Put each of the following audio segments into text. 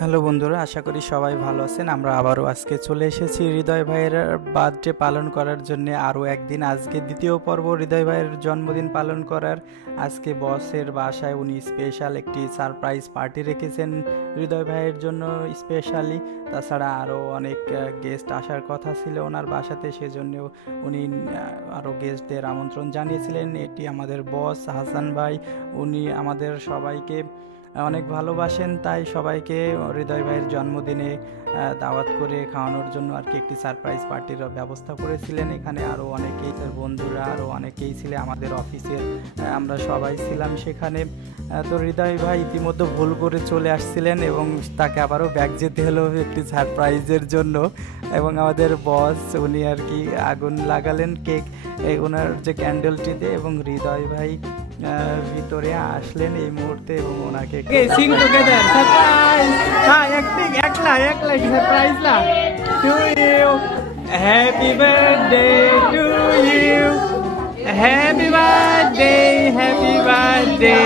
Hello বন্ধুরা, আশা করি সবাই ভালো আছেন। আমরা আবারও আজকে চলে এসেছি হৃদয় ভাইয়ের বার্থডে পালন করার জন্য আরও একদিন। আজকে দ্বিতীয় পর্ব হৃদয় ভাইয়ের জন্মদিন পালন করার। আজকে বসের বাসায় উনি স্পেশাল একটি সারপ্রাইজ পার্টি রেখেছেন হৃদয় ভাইয়ের জন্য স্পেশালি। তাছাড়া আরও অনেক গেস্ট আসার কথা ছিল ওনার বাসাতে, সেজন্য উনি আরও গেস্টদের আমন্ত্রণ জানিয়েছিলেন। এটি আমাদের বস হাসান ভাই, উনি আমাদের সবাইকে অনেক ভালোবাসেন, তাই সবাইকে হৃদয় ভাইয়ের জন্মদিনে দাওয়াত করে খাওয়ানোর জন্য আর কি একটি সারপ্রাইজ পার্টির ব্যবস্থা করেছিলেন। এখানে আরও অনেকেই বন্ধুরা আরও অনেকেই ছিল, আমাদের অফিসের আমরা সবাই ছিলাম সেখানে। তো হৃদয় ভাই ইতিমধ্যে ভুল করে চলে আসছিলেন এবং তাকে আবারও ব্যাক যেতে হলো একটি সারপ্রাইজের জন্য। এবং আমাদের বস উনি আর কি আগুন লাগালেন কেক ওনার যে ক্যান্ডেলটিতে, এবং হৃদয় ভাই ভিতরে আসলেন এই মুহূর্তে এবং ওনাকে সিং টুগেদার সারপ্রাইজ। হ্যাঁ, অ্যাক্টিং একলা সারপ্রাইজ লা to you. Happy birthday to you, happy birthday, happy birthday,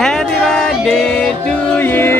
happy birthday to you.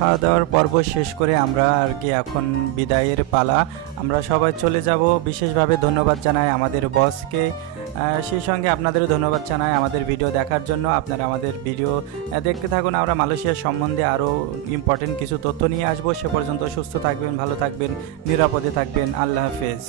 খাওয়া দাওয়ার পর্ব শেষ করে আমরা আর কি এখন বিদায়ের পালা, আমরা সবাই চলে যাব। বিশেষভাবে ধন্যবাদ জানাই আমাদের বসকে, সেই সঙ্গে আপনাদেরও ধন্যবাদ জানাই আমাদের ভিডিও দেখার জন্য। আপনারা আমাদের ভিডিও দেখতে থাকুন, আমরা মালয়েশিয়ার সম্বন্ধে আরও ইম্পর্টেন্ট কিছু তথ্য নিয়ে আসবো। সে পর্যন্ত সুস্থ থাকবেন, ভালো থাকবেন, নিরাপদে থাকবেন। আল্লাহ হাফেজ।